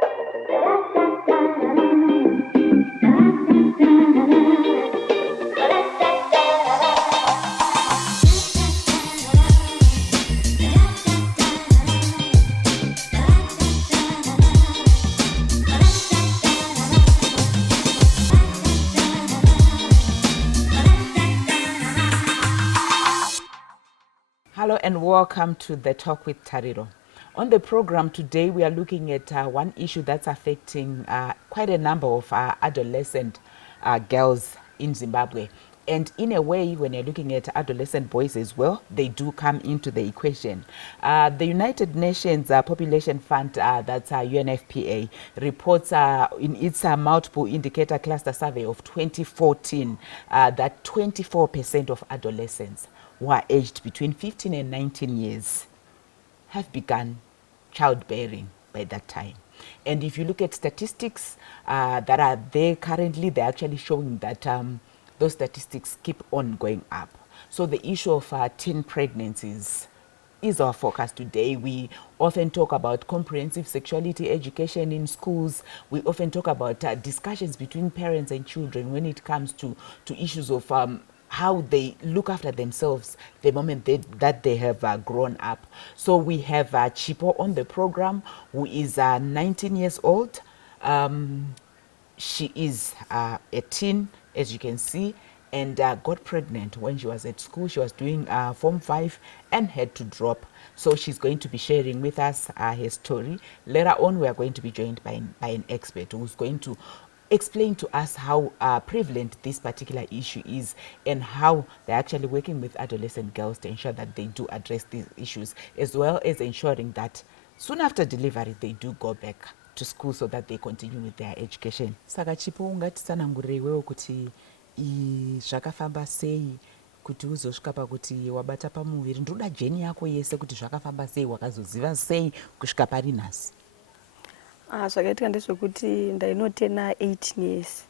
Hello and welcome to the Talk with Tariro. On the program today, we are looking at one issue that's affecting quite a number of adolescent girls in Zimbabwe. And in a way, when you're looking at adolescent boys as well, they do come into the equation. The United Nations Population Fund, that's UNFPA, reports in its multiple indicator cluster survey of 2014 that 24% of adolescents who are aged between 15 and 19 years have begun childbearing by that time. And if you look at statistics that are there currently, they're actually showing that those statistics keep on going up. So the issue of teen pregnancies is our focus today. We often talk about comprehensive sexuality education in schools. We often talk about discussions between parents and children when it comes to issues of how they look after themselves the moment that they have grown up. So we have Chipo on the program, who is 19 years old. She is a teen, as you can see, and got pregnant when she was at school. She was doing Form 5 and had to drop. So she's going to be sharing with us her story. Later on, we are going to be joined by an expert who's going to explain to us how prevalent this particular issue is and how they're actually working with adolescent girls to ensure that they do address these issues, as well as ensuring that soon after delivery they do go back to school so that they continue with their education. Saka Chipo, ungatitsanangurire iwewe kuti zvakafamba sei kuti uzosvika pakuti wabata pamuviri. Ndoda jeni yako yese kuti zvakafamba sei, wakazoziva sei kusvika pari nhasi. Zvakaitika ndezvekuti ndainotena 18 years.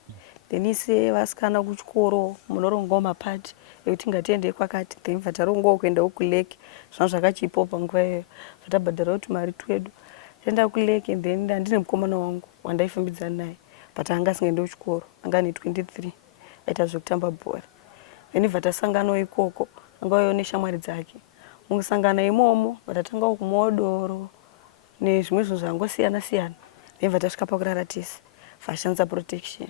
Then ise vasikana kuchikoro munorongawo mapati ekuti ngatiende kwakati, then vatarongawo kuendawo kuleki. Zvangu zvakachipo panguva iyoyo. Zvatabhadharawo tumari twedu. Taenda kuleki, then ndine mukomana wangu wandaifambidzana naye. But anga asingaendawo kuchikoro, anga ane 23. Aita zvekutamba bhora. Then vatasanganawo ikoko, anga auyawo neshamwari dzake. Mukusangana imomo, vatatangawo kumwawo doro nezvimwe zvinhu zvangosiyana siyana. Then vatasvika pakuraratisa vashandisa protection.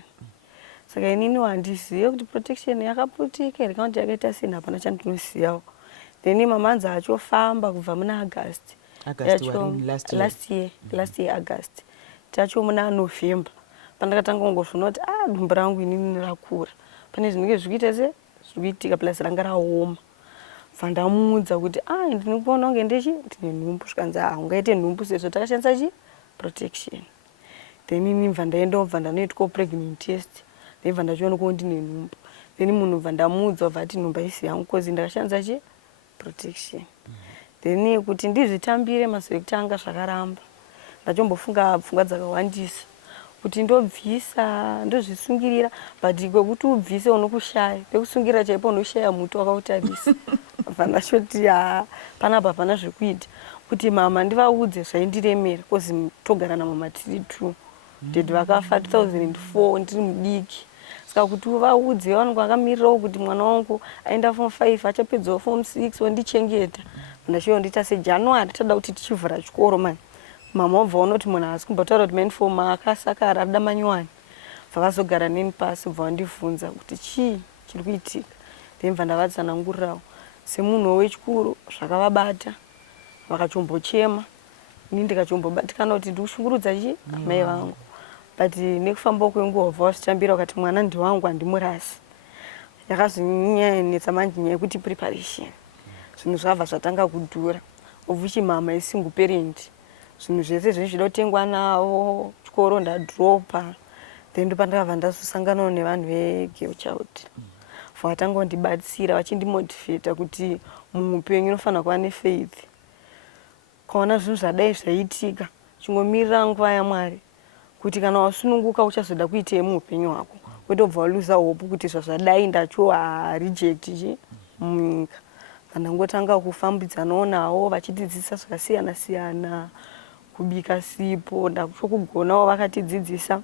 Saka inini handizive kuti protection yakaputika here kana kuti yakaita sei, hapana chandinozivawo. Then mamanza achofamba kubva muna August last year August. Tacho muna November pandakatanga kungozviona kuti dumbu rangu inini rakura. Pane zvinenge zvikuita zvikuitika plus ranga raoma. Vandamuudza kuti ndiri kuona kunge ndine nhumbu. Zvikanzi ungaite nhumbu sezvo takashandisa protection. Then inini ndaendobva ndanoitwa pregnancy test. Then ndachiona kuti ndine nhumbu. Then munhu vandamuudza vati nhumbu haisi yangu because ndakashandisa protection. Then kuti ndizvitambire mazuva ekutanga zvakaramba. Ndachombofunga pfungwa dzakawandisa kuti ndobvisa ndozvisungirira, but kwekuti ubvise unokushaya, pekusungirira chaipo unoshaya muti wakautarisa. Vandachoti panapa hapana zvekuita kuti mama ndivaudze zvaindiremera because togara namama tiri 2. Dad vakafa 2004 ndiri mudiki. Saka kuti uvaudze vangu vakamirirawo kuti mwana wangu aenda Form 5 achapedzawo Form 6 wandichengeta. Ndachiondiita seJanuary tada kuti tichivhura chikoro mani. Mama wabva unoti munhu haasi kumbotaura kuti main form akasakara arida manyuwani. Vakazogara neni pasi bva vandibvunza kuti chii chiri kuitika. Then vandavadzanangurirawo. Semunhu wechikuru zvakavabata, vakachombochema. Ini ndikachombobatikana kuti ndikushungurudza mai vangu. But nekufamba kwenguva vachitambira kuti mwana ndiwangu handimurasi. Yakazonyanetsa manje nyaya yekuti preparation. Zvinhu zvabva zvatanga kudhura. Obvichi mama isingle parent. Zvinhu zvese zvinoda kutengwa nawo, chikoro ndadropa. Then ndopandakabva ndazosanganawo nevanhu vegirl child. Vakatanga kundibatsira vachindimotivheta kuti muupenyu unofanira kuva nefaith. Ukaona zvinhu zvadai zvaitika, chingomirira nguva yaMwari kuti kana wasununguka uchazoda kuitei muupenyu hwako. Kwete kubva waluza hope kuti zvadai ndacho reject munyika. Vandangotanga kufambidzanawo nawo vachidzidzisa zvakasiyana siyana kubika sipo, ndakutokugonawo vakatidzidzisa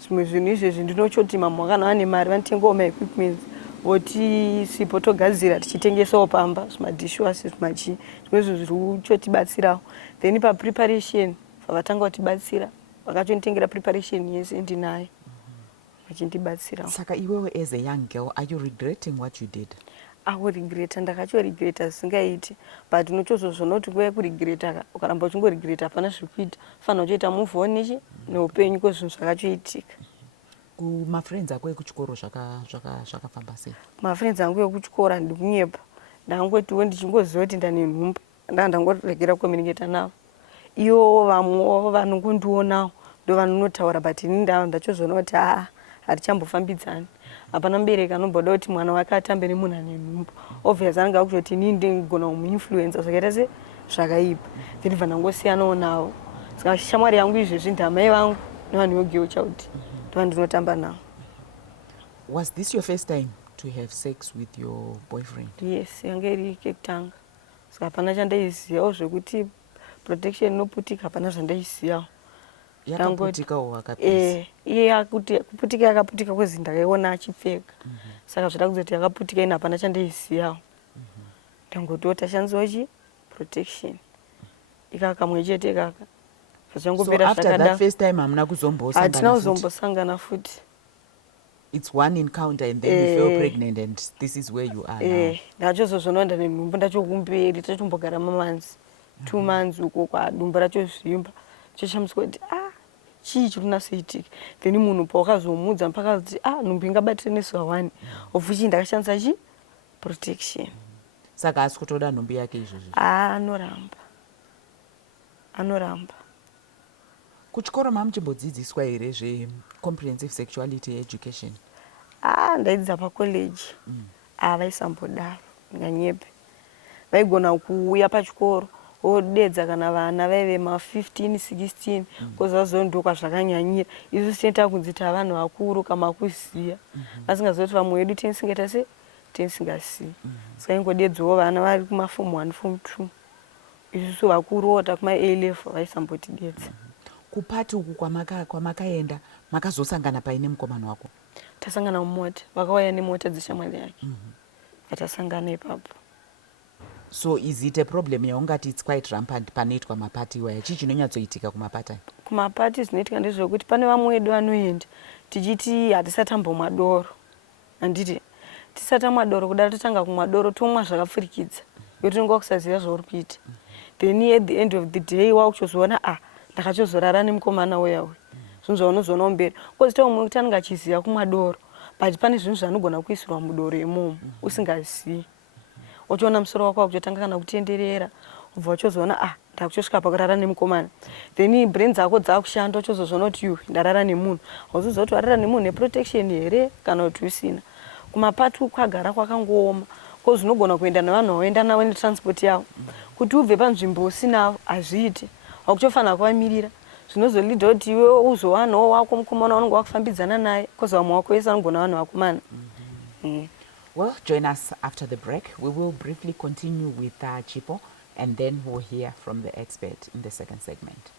zvimwe zvinhu izvezvi. Ndinochoti mamwe vakanava nemari vanotengawo maequipments voti sipo togadzira tichitengesawo pamba, zvimadishwasi zvimachii, zvimwe izvo zviri kuchotibatsirawo. Then papreparation pavatanga kutibatsira vakachonditengera preparation yese ndinayo vachindibatsirawo. Saka iwewe as a young girl, are you regretting what you did? Akuregreta, ndakachoregreta zvisingaiti, but unochozozvona kuti nguva yekuregreta ukaramba uchingoregreta hapana zviri kuita, fanira kuchoita move on nechi neupenyu kwezvinhu zvakachoitika. Kumafriends ako ekuchikoro zvakafamba sei? Mafriends angu ekuchikora ndikunyepa, ndangotiwo ndichingoziva kuti ndane nhumbu, ndangoregera kukominiketa navo. Ivo vamwewo vanongondionawo ndo vanonotaura, but ini ndachozoona kuti hatichambofambidzani. Hapana mubereki anomboda kuti mwana wake atambe nemunhu ane nhumbu. Obvious anenge akuzoti inini ndigona kumuinfluenza zvakaita se zvakaipa, then bva ndangosiyanawo navo. Saka shamwari yangu izvezvi ndamai vangu nevanhu vegirl child ndovandinotamba navo. Was this your first time to have sex with your boyfriend? Yes, yanga iri kekutanga. Saka hapana chandaizivawo zvekuti protection inoputika, hapana zvandaizivawo. Yakaputikawo wakapisa? Iye kuputika yakaputika kwezi ndakaiona achipfeka. Saka zvada kuzoti yakaputika ino hapana chandaizivawo. Ndangotiwo tashandisawo chi protection. Ikaka kamwe chete kaka. So after that first time hamuna kuzombosangana futi? Hatina kuzombosangana futi. It's one encounter and then you fell pregnant and this is where you are now. Ndachozozvona ndane nhumbu ndachokumberi tachombogara mamanzi 2 months uko kwadumbu rachozvimba. Choshamiswa kuti chii chiri kunasoitika. Then munhu pawakazomudza mpaka kuti nhumbu ingabatire nezuva 1 obvuchi ndakashandisa chi protection. Saka hasi kutoda nhumbu yake izvozvo? Anoramba. Kuchikoro mamuchimbodzidziswa here zve-comprehensive sexuality education? Ndaidzidza pacollege. Vaisambodaro nganyepe. Vaigona kuuya pachikoro vodedza kana vana vaive ma15 16 kozazondoka zvakanyanyira. Isu tinoita kunzi tavanhu vakuru kama kuziya. Vasingazoti vamwe vedu tenisingaita se tenisingasiyi. Saka ingodedzawo vana vari kumaform 1 form 2. Isusu vakuruwo takuma A level vaisambotidedza. Kupati uku kwamakaenda makazosangana paine mukomana wako? Tasangana mumota, vakauya nemota dzeshamwari yake. Vatasangana ipapo. So is it a problem yaungati it's quite rampant panoitwa mapati iwaya? Chii chinonyatsoitika kumapati? Kumapati zvinoitika ndezvekuti pane vamwe vedu vanoenda tichiti hatisatambomwa doro. Handiti tisatamwa doro kudaro totanga kumwa doro tomwa zvakapfurikidza. Yokuti unonga kusaziva zvauri kuita. Then at the end of the day wakuchozoona ndakachozorara nemukomana uya uyu. Zvinhu zvaunozoona mberi. Kozita umwe kuti anenge achiziva kumwa doro, but pane zvinhu zvanogona kuisirwa mudoro imomo usingazivi. Uchiona musoro wako wakutotanga kana kutenderera, ubva wachozoona ndakuchosvika pakurara nemukomana. Then brain dzako dzakushanda uchizozoona kuti ndarara nemunhu. Hauziziva kuti warara nemunhu neprotection here kana kuti usina. Kumapati kwagara kwakangooma. Ko zvinogona kuenda nevanhu vaoenda navo netransport yavo. Kuti ubve panzvimbo usinavo hazviiti. Wakutofanira kuvamirira. Zvinozolidha kuti iwe uzowanawo wako mukomana unenge wakufambidzana naye, kozi vamwe wako vese vanogona vanhu vakomana. Well, join us after the break. We will briefly continue with Chipo and then we'll hear from the expert in the second segment.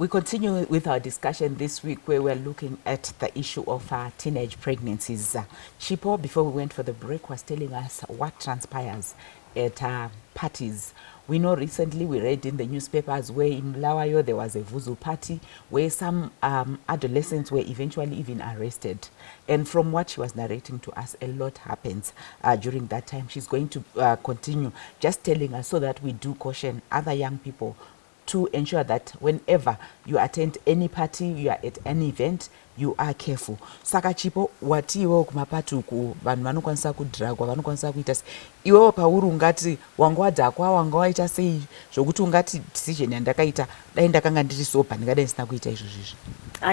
We continue with our discussion this week where we're looking at the issue of teenage pregnancies. Chipo, before we went for the break, was telling us what transpires at parties. We know recently we read in the newspapers where in Lawayo there was a Vuzu party where some adolescents were eventually even arrested. And from what she was narrating to us, a lot happens during that time. She's going to continue just telling us so that we do caution other young people to ensure that whenever you attend any party, you are at any event, you are careful. Saka Chipo, wati iwewo kumapati uku vanhu vanokwanisa kudhiragwa, vanokwanisa kuita sei? Iwewo pauri ungati wanga wadhakwa, wanga waita sei zvokuti ungati decision yandakaita dai ndakanga ndiri sopa ndingadai ndisina kuita izvozvo?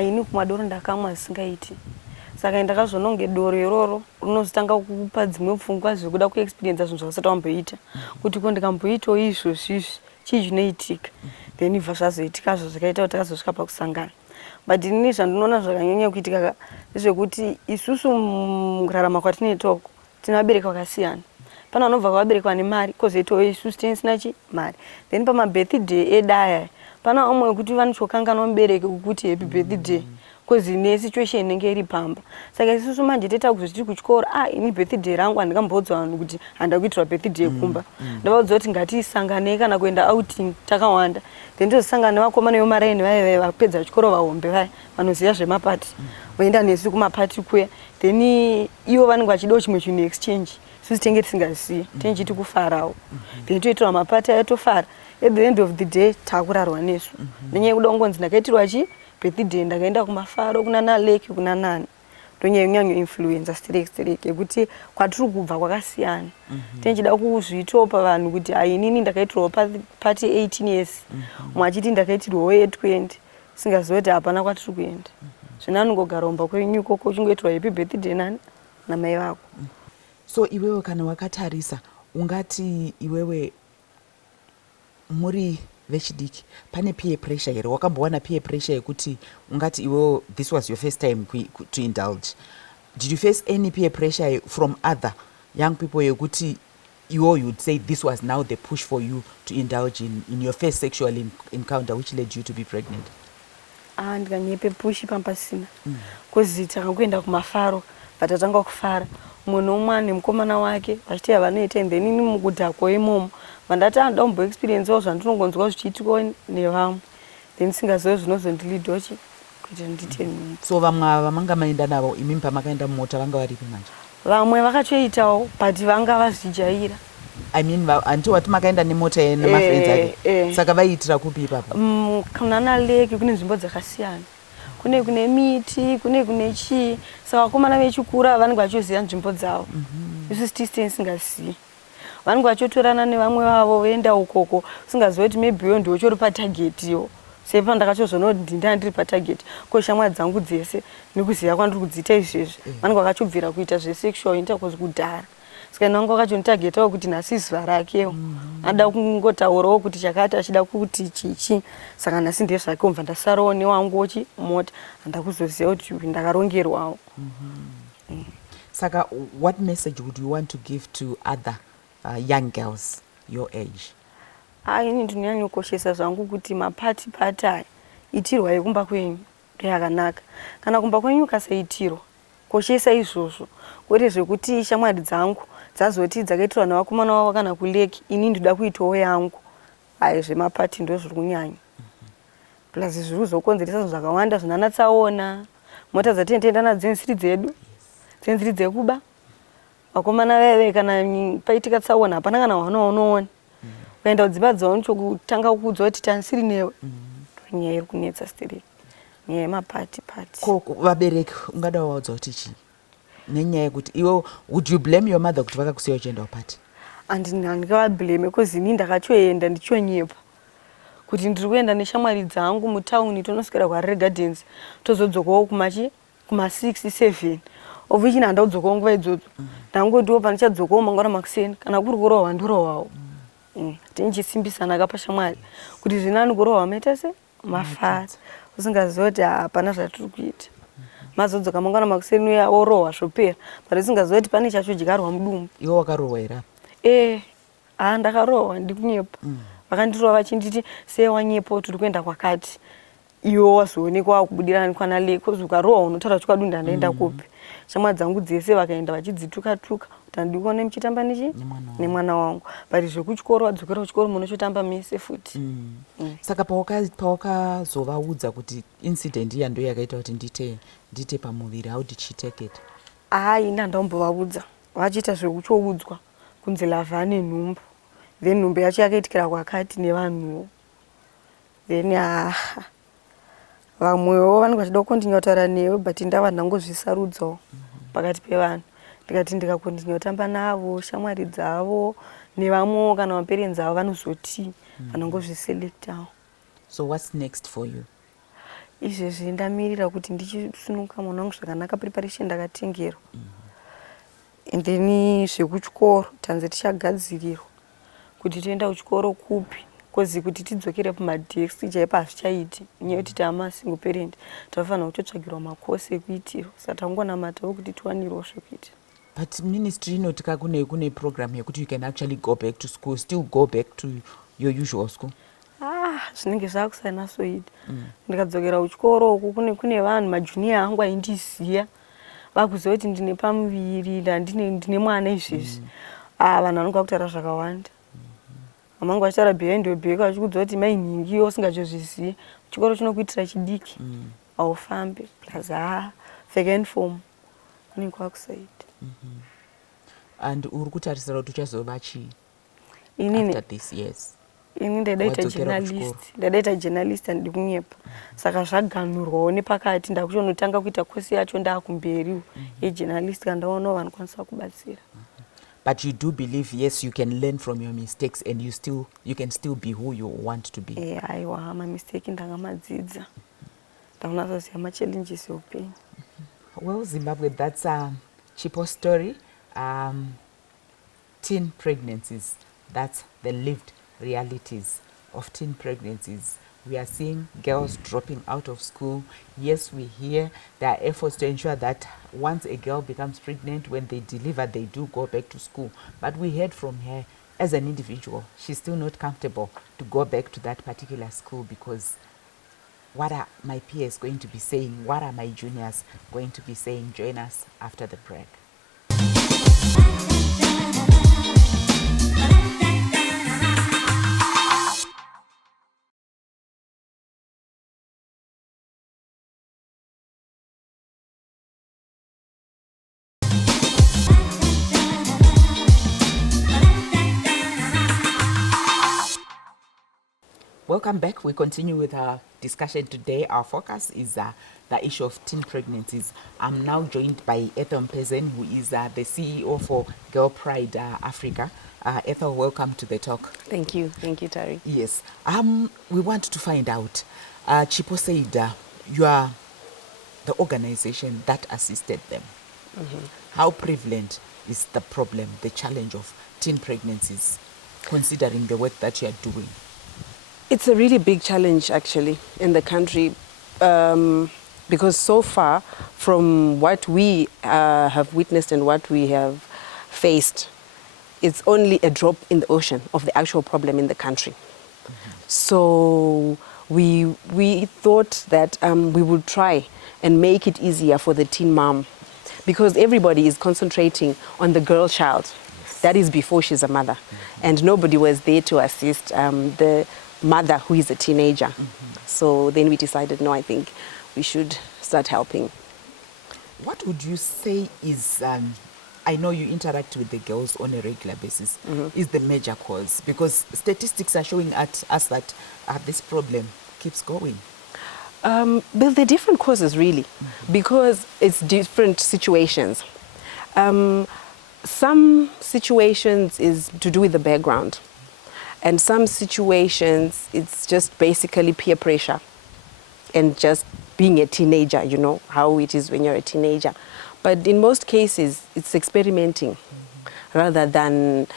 Ini kumadoro ndakamwa zvisingaiti. saka ndakazononge doro iroro rinozotanga kupa dzimwe pfungwa zvekuda kuexperiensa zvinhu zvakasati wamboita kuti ko ndikamboitawo izvozvizvi chii zvinoitika then ibva zvazoitikazvo zvakaita kuti takazosvika pakusangana but inini zvandinoona zvakanyanya kuitika zvekuti isusu murarama kwatinoita uko tina vabereki vakasiyana pana vanobva vaberekwa nemari kozoitawo isusu tisina mari then pamabirthday edaya pana vamwe wekuti vanochokanganwa mubereki kuti happy birthday kozi nesituation inenge iri pamba saka isusu manje toita kuti tiri kuchikoro ini birthday rangu handikamboudza vanhu kuti handa kuitirwa birthday kumba ndavaudza kuti ngatisanganei kana kuenda outing takawanda then tozosangana nevakomana vemaraini vaya vapedza chikoro vahombe vaya vanoziva zvemapati voenda nesu kumapati kuya then ivo vanenge vachidawo chimwe chinhu exchange isusu tenge tisingazivi tenge chiti kufarawo then toitirwa mapati aya tofara at the end of the day takurarwa nesu nenyaya yekuda kungonzi ndakaitirwa chi birthday ndakaenda kumafaro kunana lake kunanani ndonyaya kunyanyo influencer stereke yekuti kwatiri kubva kwakasiyana tenchida kuzviitawo pavanhu kuti inini ndakaitirwawo pati 18 years mwachiti ndakaitirwawo 20 singaziva kuti hapana kwatiri kuenda zvinanongogara umba kwenyu ikoko uchingoitirwa happy birthday nani namai vako. So iwewe kana wakatarisa ungati iwewe muri vechidiki pane peer pressure here wakambowana peer pressure yekuti ungati iwewe this was your first time to indulge? Did you face any peer pressure from other young people yekuti you'd say this was now the push for you to indulge in your first sexual encounter which led you to be pregnant? Ndikanyepe pushi pampasina kozi takangoenda kumafaro vatatanga kufara umwe nomwe nemukomana wake vachiti havanoita and then ini mukudhako imomo vandati andambo experiencewo zvandinongonzwa zvichiitikawo nevamwe then singazive zvinozondilidwa kuti ndite nhumbu. So vamwe vamanga maenda navo imimi pamakaenda mumota vanga varipi manje? Vamwe vakachoitawo but vanga vazvijaira. I mean until wati makaenda nemota nemafriends ake saka vaiitira kupi ipapa? Kunana lake kune nzvimbo dzakasiyana kune miti kune chii saka vakomana vechikura vanenge vachiziva nzvimbo dzavo isusu tisiteni singazivi vanenge vachotorana nevamwe vavo voenda ukoko usingaziva kuti maybe iwe ndiwe uchori patagetiyo sepa ndakachozvoona kuti ndinda ndiri patageti ko shamwari dzangu dzese nekuziva kwandiri kudziita izvezvi vanenge vakachobvira kuita zvesexual intercourse kudhara saka nangu vakachonitagetawo kuti nhasi zuva rakewo anoda kungotaurawo kuti chakati achida kuti chichi saka nhasi ndezvake umva ndasarawo newangu mota handa kuzoziva kuti ndakarongerwawo. Saka what message would you want to give to other young girls your age? Ini ndinonyanya kukoshesa zvangu kuti mapati aya itirwa kumba kwenyu yakanaka kana kumba kwenyu ukasaitirwa koshesa izvozvo kwete zvekuti shamwari dzangu dzazoti dzakaitirwa nevakomana vavo kana kuleki ini ndoda kuitawo yangu zvemapati ndo zviri kunyanya plus zviri kuzokonzeresa zvinhu zvakawanda zvinanatsaona mota dzatinoenda nadzo nziri dzedu dzenziri dzekuba vakomana veve kana paitika tsaona hapana kana wanoona ukaenda kudzimba dzavo chokutanga kukuudza kuti tanisiri newe nyaya iri kunetsa stereki nyaya yemapati ko vabereki ungada waudza kuti chii nenyaya yekuti iwe would you blame your mother kuti vakakusiya uchienda kupati? Handingavablame because ini ndakachoenda ndichonyepa kuti ndiri kuenda neshamwari dzangu mutauni tonoswera kuHarare Gardens tozodzokawo kuma6 7 of which handaudzokao nguva idzodzo ndangotiwo panichadzokawo mangwana makuseni kana kuri kurohwa ndorohwawo tichisimbisana kapa shamwari kuti zvinani kurohwa maita se mafara usingaziva kuti hapana zvatiri kuita mazodzoka mangwana makuseni uya orohwa zvopera but usingaziva kuti pane chachodyarwa mudumbu. Iwe wakarohwa here? Ndakarohwa ndikunyepa vakandirohwa vachinditi sei wanyepa tiri kuenda kwakati iwe wazoonekwa wakubudirana kwana lake ukarohwa unotaura kuti kwadunda ndaenda kupi shamwari dzangu dzese vakaenda vachidzituka-tuka kuti handikuone muchitamba nemwana wangu but zvekuchikoro wadzokera kuchikoro munochotamba mese futi. Saka pawakazovaudza kuti incident iya ndo yakaita kuti ndite pamuviri, how did she take it? Ini handambovaudza vachiita zvekuchoudzwa kunzi lavha nenhumbu then nhumbu yacho yakaitikira kwakati nevanhuwo then vamwewo vanenge vachida kukontinya kutaura newe but ndava ndangozvisarudzawo pakati pevanhu ndikati ndikakontinya kutamba navo shamwari dzavo nevamwewo kana maperenzi avo vanozoti vanongozviselectawo. So what's next for you? izvezvi ndamirira kuti ndichisununguka mwana wangu zvakanaka preparation ndakatengerwa and then zvekuchikoro tanzi tichagadzirirwa kuti toenda kuchikoro kupi kozi kuti tidzokere kumadesk chaipa hazvichaiti nyaya yekuti tama single parent tinofanira kutotsvagirwa makosi ekuitirwa saka tangonamatawo kuti tiwanirwo zvekuitira. But ministry inoti kune program yekuti you can actually go back to school, still go back to your usual school. Zvinenge zvakusainasoita ndikadzokera kuchikoro uku kune vanhu majunior angu aindiziya vakuziva kuti ndine pamuviri ndine mwana izvezvi vanhu vanonga kutaura zvakawanda amangu vachitaura behind your back vachikudziva kuti mainhingi usingachozvizive chikoro chinokuitira chidiki haufambe plus pfeka uniform kunenge kwakusaita. And uri kutarisira kuti uchazova chii inini after this years? ini ndadaita journalist handidi kunyepa saka zvaganhurwawo nepakati ndakuchonotanga kuita kosi yacho ndaakumberi yejournalist kandaonawo vanokwanisa kubatsira. But you do believe, yes, you can learn from your mistakes and you can still be who you want to be. Aiwa, mamistake ndakamadzidza ndakunatsoziva machallenges eupenyu. Well, Zimbabwe, that's Chipo's story. Teen pregnancies, that's the lived realities of teen pregnancies. We are seeing girls dropping out of school. Yes, we hear there are efforts to ensure that once a girl becomes pregnant, when they deliver, they do go back to school. But we heard from her as an individual, she's still not comfortable to go back to that particular school because what are my peers going to be saying? What are my juniors going to be saying? Join us after the break. Welcome back. We continue with our discussion today. Our focus is the issue of teen pregnancies. I'm now joined by Ethel Mpezen, who is the CEO for Girl Pride Africa. Ethel, welcome to the talk. Thank you, Tari. Yes. We want to find out, Chipo said you are the organization that assisted them. How prevalent is the problem, the challenge of teen pregnancies, considering the work that you are doing? It's a really big challenge, actually, in the country, because so far, from what we have witnessed and what we have faced, it's only a drop in the ocean of the actual problem in the country. So we thought that we would try and make it easier for the teen mom, because everybody is concentrating on the girl child. That is before she's a mother. And nobody was there to assist the mother who is a teenager. So then we decided, no, I think we should start helping. What would you say is, I know you interact with the girls on a regular basis, is the major cause? Because statistics are showing us that this problem keeps going. But there are different causes, really, because it's different situations. Some situations is to do with the background. And some situations, it's just basically peer pressure and just being a teenager, you know, how it is when you're a teenager. But in most cases, it's experimenting rather than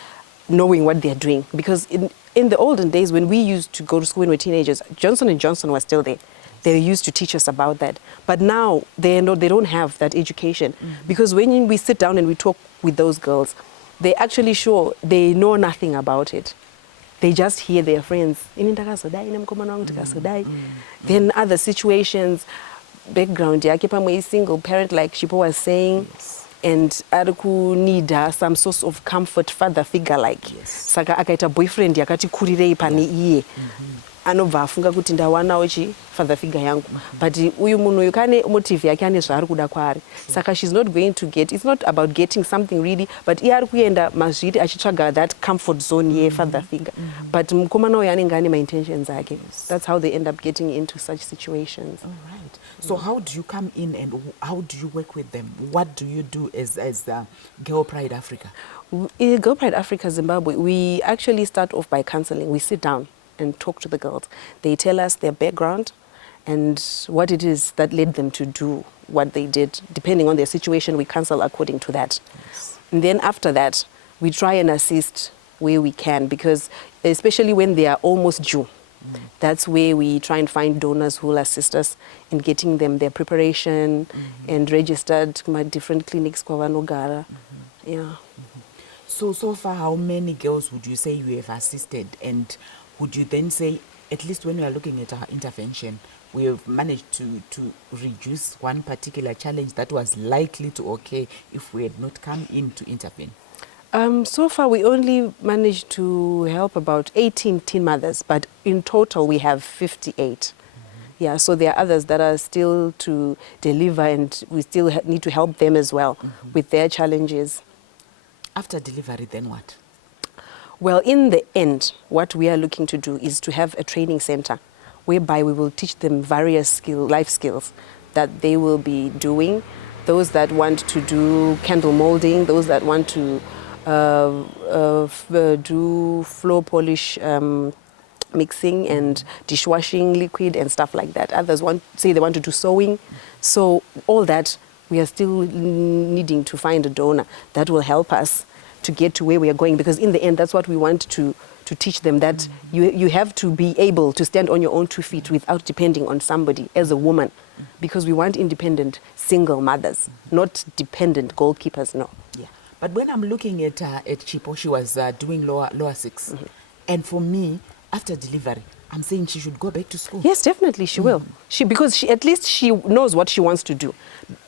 knowing what they're doing. Because in the olden days, when we used to go to school when we were teenagers, Johnson & Johnson was still there. They used to teach us about that. But now, they don't have that education. Because when we sit down and we talk with those girls, they actually show they know nothing about it. They just hear their friends. Then other situations, background, a single parent, like Chipo was saying, and Aruku need some source of comfort, father figure, like Saka akaita boyfriend yakati kurirei pani iye. Anobva afunga kuti ndawanawo father figure yangu, but uyu munhu uyu kane motive yake ane zvaari kuda kwaari, saka she's not going to get, it's not about getting something really, but iye ari kuenda mazviri achitsvaga that comfort zone ye father figure, but mukomana uyu anenge ane ma-intentions ake. That's how they end up getting into such situations. All right. So how do you come in and how do you work with them? What do you do as Girl Pride Africa? In Girl Pride Africa Zimbabwe, we actually start off by counseling. We sit down and talk to the girls. They tell us their background and what it is that led them to do what they did. Depending on their situation, we counsel according to that. Yes. And then after that, we try and assist where we can, because especially when they are almost due, that's where we try and find donors who will assist us in getting them their preparation and registered my different clinics kwa vanogara. Yeah. So far, how many girls would you say you have assisted? And would you then say, at least when we are looking at our intervention, we have managed to reduce one particular challenge that was likely to occur if we had not come in to intervene? So far, we only managed to help about 18 teen mothers, but in total, we have 58. Yeah, so there are others that are still to deliver, and we still need to help them as well with their challenges. After delivery, then what? Well, in the end, what we are looking to do is to have a training center whereby we will teach them various life skills that they will be doing. Those that want to do candle molding, those that want to do floor polish mixing and dishwashing liquid and stuff like that. Others say they want to do sewing. So all that, we are still needing to find a donor that will help us to get to where we are going, because in the end, that's what we want to teach them, that you have to be able to stand on your own 2 feet without depending on somebody as a woman, because we want independent single mothers, not dependent goalkeepers, no. Yeah. But when I'm looking at Chipo, she was doing lower 6. And for me, after delivery, I'm saying she should go back to school. Yes, definitely she will. Because at least she knows what she wants to do.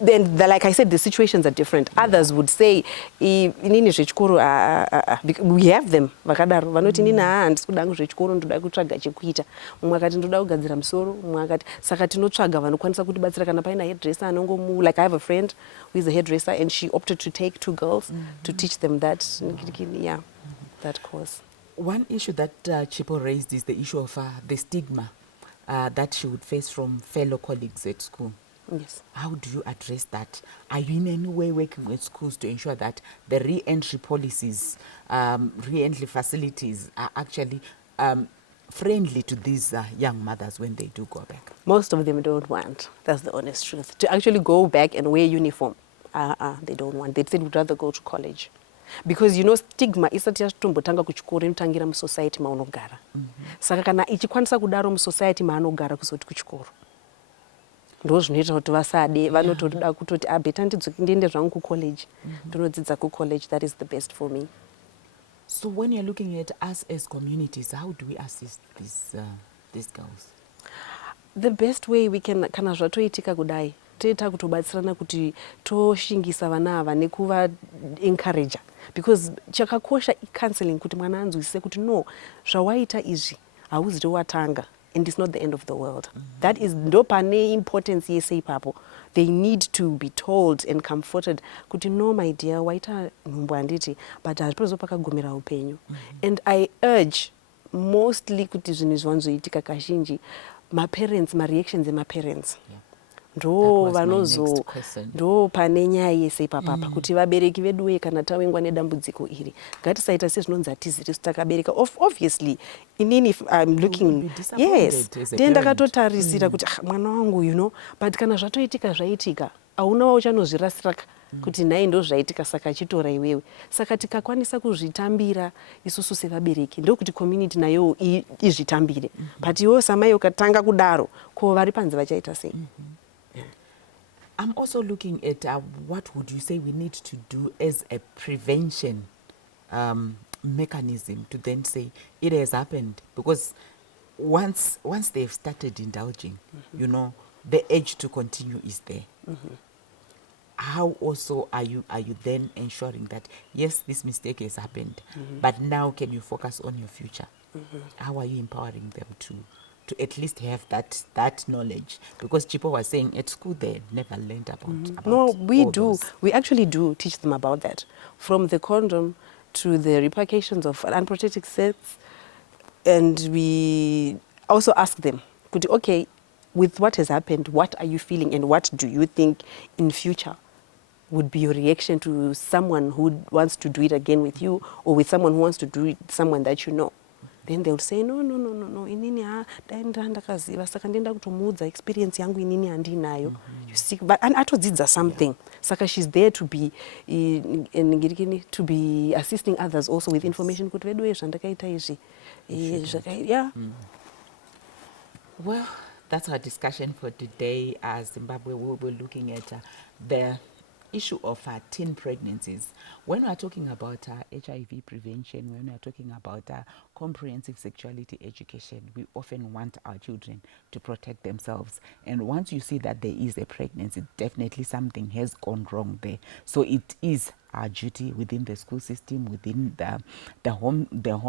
Then, like I said, the situations are different. Others would say, inini zvechikoro, we have them. Vakadaro, vanoti nini handisi kuda zvechikoro, ndoda kutsvaga chekuita. Mumwe akati ndoda kugadzira musoro, mumwe akati saka tinotsvaga vanokwanisa kutibatsira kana paina hairdresser anongomu. Like I have a friend who is a hairdresser, and she opted to take 2 girls to teach them that, that course. One issue that Chipo raised is the issue of the stigma that she would face from fellow colleagues at school. Yes. How do you address that? Are you in any way working with schools to ensure that the re-entry policies, re-entry facilities are actually friendly to these young mothers when they do go back? Most of them don't want, that's the honest truth, to actually go back and wear uniform. They don't want. They said would rather go to college. Because stigma isati yatombotanga kuchikoro inotangira musociety maunogara. Saka kana ichikwanisa kudaro musociety maanogara kuzoti kuchikoro, ndo zvinoita kuti vasade, vanotoda kutoti beta ndidzoke ndiende zvangu kucollege, ndinodzidza kucollege, that is the best for me. So when you're looking at us as communities, how do we assist these girls? The best way we can, kana zvatoitika kudai, toita kutobatsirana kuti toshingisa vana ava nekuva encourage, because chakakosha counseling kuti mwana anzwisise kuti no, zvawaita izvi hauzi watanga, and it's not the end of the world. That is ndo pane importance yese ipapo. They need to be told and comforted kuti no, my dear, waita nhumbu handiti, but hazvipazo pakagumira upenyu. And I urge mostly kuti zvinhu zvanzoitika kazhinji, ma-parents, ma-reactions ema-parents. Ndo vanozo, ndo pane nyaya yese ipapapa kuti vabereki vedu uye kana tawengwa nedambudziko iri, ngatisaita sezvinonzi hatiziri takabereka. Obviously, inini if I'm looking, yes, ndakatotarisira kuti mwana wangu, but kana zvatoitika zvaitika, hauna uchanozvirasira kuti nhai ndo zvaitika saka chitora iwewe. Saka tikakwanisa kuzvitambira isusu sevabereki, ndokuti community nayo izvitambire. But iwo samai ukatanga kudaro, ko vari panze vachaita sei? I'm also looking at what would you say we need to do as a prevention mechanism to then say it has happened, because once they've started indulging, the urge to continue is there. How also are you then ensuring that yes, this mistake has happened, but now can you focus on your future? How are you empowering them to at least have that knowledge? Because Chipo was saying at school they never learned about No, we do. those. We actually do teach them about that. From the condom to the repercussions of unprotected sex. And we also ask them, okay, with what has happened, what are you feeling and what do you think in future would be your reaction to someone who wants to do it again with you, or with someone who wants to do it with someone that you know? then they'll say no, inini dai ndakaziva saka ndenda kutomuudza experience yangu inini handinayo. You see, but atodzidza something. Saka she's there to be to be assisting others also with information kuti vedu zvandakaita izvi. Yeah. Well, that's our discussion for today. Zimbabwe, we're looking at the issue of teen pregnancies. When we're talking about HIV prevention, when we're talking about comprehensive sexuality education, we often want our children to protect themselves. And once you see that there is a pregnancy, definitely something has gone wrong there. So it is our duty within the school system, within the home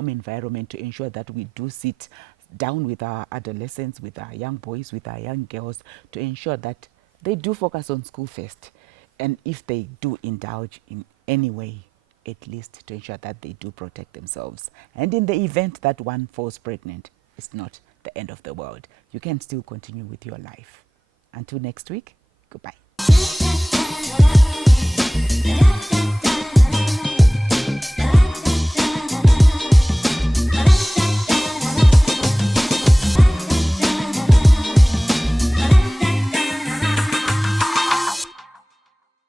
environment, to ensure that we do sit down with our adolescents, with our young boys, with our young girls, to ensure that they do focus on school first. And if they do indulge in any way, at least to ensure that they do protect themselves. And in the event that one falls pregnant, it's not the end of the world. You can still continue with your life. Until next week, goodbye.